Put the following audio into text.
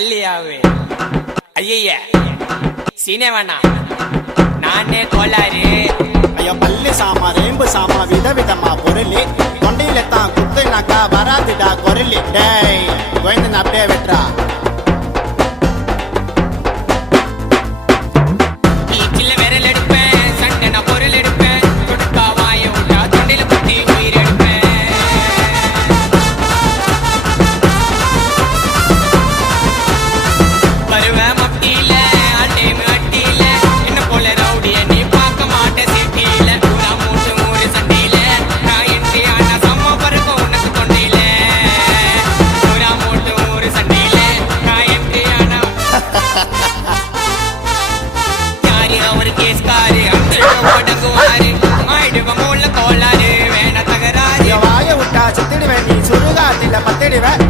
கல்லியாவே ஐய சீனே வேணாம் நானே கோளாறு ஐயோ பல்லு சாமா ரேம்பு சாமா விதவிதமா பொருளி தொண்டையில தான் குத்துனாக்கா வராதுடா குரலி டேய் கோயந்தன் அப்படியே வெட்டுறா சில்ல விரல் எடுப்பேன் சண்டை நான் பொருள் எடுப்பேன் கொடுக்கா வாய விட்டா தொண்டையில குத்தி உயிர் எடுப்பேன் வருவேன் மட்டியில அட்டேமு அட்டியில என்ன போல ரவுடிய நீ பார்க்க மாட்ட சிட்டியில பூரா மூட்டு மூறு சண்டையில நான் என்று ஆனா சம்ம பறக்கும் உனக்கு தொண்டையில பூரா மூட்டு மூறு சண்டையில நான் என்று ஆனா யாரு அவரு கேஸ்காரு அந்த உடங்குவாரு ஆயிடுவ மூல கோளாறு வேண தகராறு வாய விட்டா செத்துடுவேன் நீ சுடுகாட்டில பத்திடுவேன்